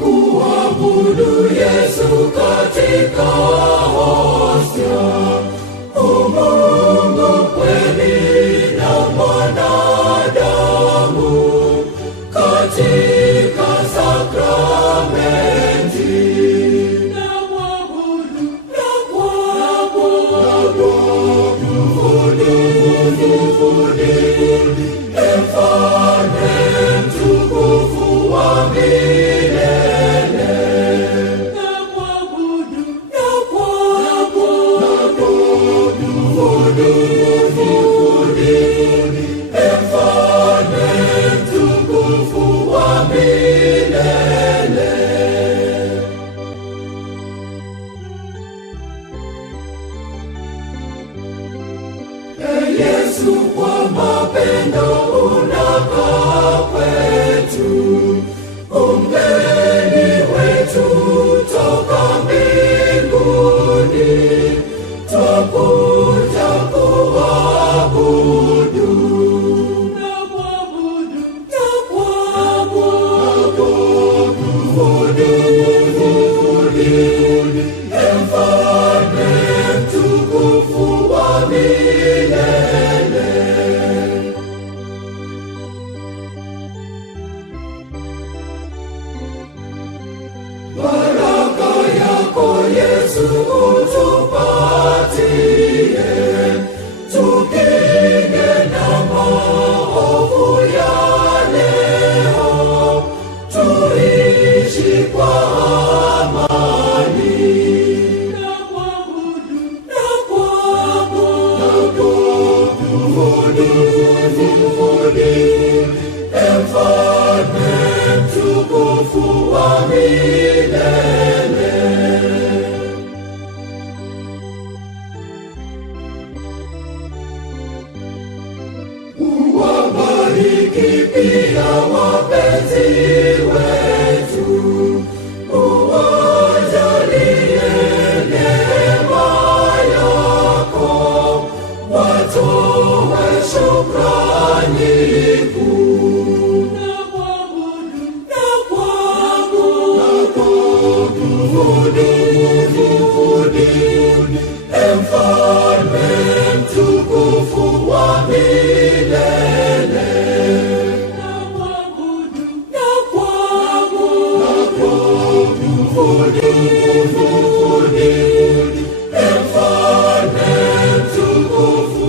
Kuabudu Yesu katika hostia, Mungu kweli na mwanadamu katika sakramenti. Namwabudu, Mfalme mtukufu wa milele. Yesu, kwa mapendo unakaa kwetu, mgeni wetu toka mbinguni, twakuja kuabudu. Mfalme mtukufu wa milele. Baraka yako Yesu utupatie, tukinge na maovu ya leo, tuishi kwa amani. Mfalme mtukufu wa milele. Uwabariki pia wapenzi wetu, uwajalie neema yako, watoe shukrani kuu. Mfalme mtukufu wa milele. Mfalme mtukufu